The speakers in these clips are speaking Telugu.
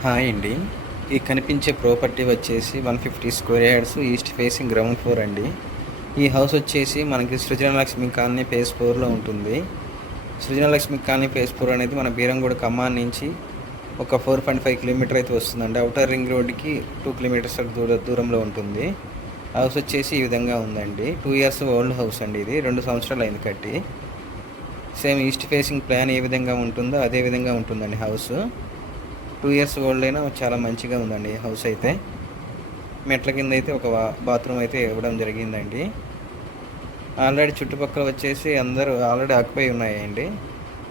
హాయ్ అండి. ఈ కనిపించే ప్రాపర్టీ వచ్చేసి 150 square yards east facing ground floor అండి. ఈ హౌస్ వచ్చేసి మనకి సృజనలక్ష్మి కాలనీ ఫేజ్ 4లో ఉంటుంది. సృజనలక్ష్మి కాలనీ ఫేజ్ 4 అనేది మన బీరంగూడ ఖమ్మం నుంచి ఒక 4.5 కిలోమీటర్ అయితే వస్తుందండి. అవుటర్ రింగ్ రోడ్డుకి 2 కిలోమీటర్స్ దూరంలో ఉంటుంది. హౌస్ వచ్చేసి ఈ విధంగా ఉందండి. 2 ఇయర్స్ ఓల్డ్ హౌస్ అండి. ఇది 2 సంవత్సరాలు అయింది కట్టి. Same east facing plan A విధంగా ఉంటుందో అదే విధంగా ఉంటుందండి హౌస్. 2 ఇయర్స్ ఓల్డ్ అయినా చాలా మంచిగా ఉందండి హౌస్ అయితే. మెట్ల కింద అయితే ఒక బాత్రూమ్ అయితే ఇవ్వడం జరిగిందండి. ఆల్రెడీ చుట్టుపక్కల వచ్చేసి అందరూ ఆల్రెడీ ఆక్యుపై ఉన్నాయండి.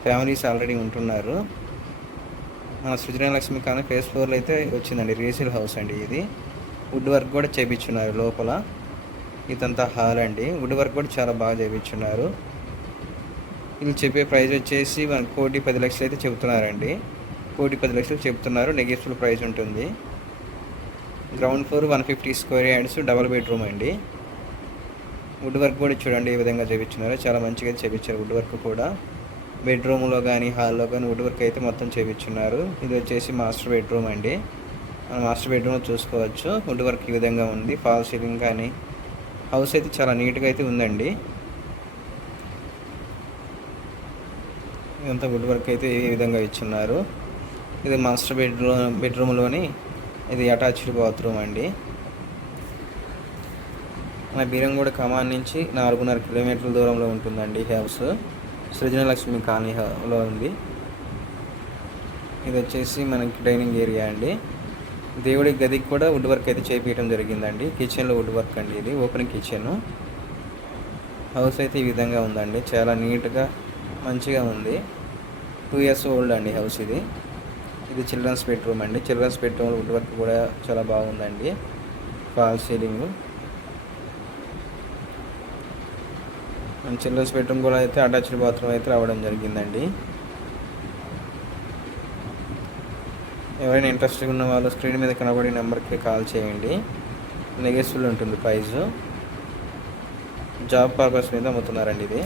ఫ్యామిలీస్ ఆల్రెడీ ఉంటున్నారు. మన సృజనలక్ష్మి కానీ ఫేజ్ 4లో అయితే వచ్చిందండి. రీసేల్ హౌస్ అండి ఇది. వుడ్ వర్క్ కూడా చేయించున్నారు లోపల. ఇదంతా హాల్ అండి. వుడ్ వర్క్ కూడా చాలా బాగా చేయించున్నారు. ఇది చెప్పే ప్రైస్ వచ్చేసి 1,10,00,000 అయితే చెబుతున్నారండి. 1,10,00,000 చెప్తున్నారు. నెగోషియబుల్ ప్రైస్ ఉంటుంది. Ground floor 150 square yards double bedroom అండి. వుడ్ వర్క్ కూడా చూడండి ఏ విధంగా చేయించున్నారో. చాలా మంచిగా చేయించారు వుడ్ వర్క్ కూడా. బెడ్రూమ్లో కానీ హాల్లో కానీ వుడ్ వర్క్ అయితే మొత్తం చేయించున్నారు. ఇది వచ్చేసి మాస్టర్ బెడ్రూమ్ అండి. మనం మాస్టర్ బెడ్రూమ్లో చూసుకోవచ్చు. వుడ్ వర్క్ ఈ విధంగా ఉంది. ఫాల్ సీలింగ్ కానీ హౌస్ అయితే చాలా నీట్గా అయితే ఉందండి. ఇదంతా వుడ్ వర్క్ అయితే ఈ విధంగా ఇచ్చున్నారు. ఇది మాస్టర్ బెడ్రూమ్లోని ఇది అటాచ్డ్ బాత్రూమ్ అండి. మన బీరంగూడ ఖమ్మం నుంచి 4.5 కిలోమీటర్ల దూరంలో ఉంటుందండి హౌస్. సృజనలక్ష్మి కాలనీలో ఉంది. ఇది వచ్చేసి మనకి డైనింగ్ ఏరియా అండి. దేవుడి గదికి కూడా వుడ్ వర్క్ అయితే చేయించడం జరిగిందండి. కిచెన్లో వుడ్ వర్క్ అండి. ఇది ఓపెన్ కిచెన్. హౌస్ అయితే ఈ విధంగా ఉందండి. చాలా నీట్గా మంచిగా ఉంది. 2 ఇయర్స్ ఓల్డ్ అండి హౌస్ ఇది. ఇది చిల్డ్రన్స్ బెడ్రూమ్ అండి. చిల్డ్రన్స్ బెడ్రూమ్ వుడ్ వర్క్ కూడా చాలా బాగుందండి. Fall ceiling. చిల్డ్రన్స్ బెడ్రూమ్ కూడా అయితే అటాచ్డ్ బాత్రూమ్ అయితే రావడం జరిగిందండి. ఎవరైనా ఇంట్రెస్ట్గా ఉన్న వాళ్ళు స్క్రీన్ మీద కనబడే నెంబర్కి కాల్ చేయండి. నెగోషియబుల్ ఉంటుంది ప్రైస్. జాబ్ పర్పస్ మీద అమ్ముతున్నారండి ఇది.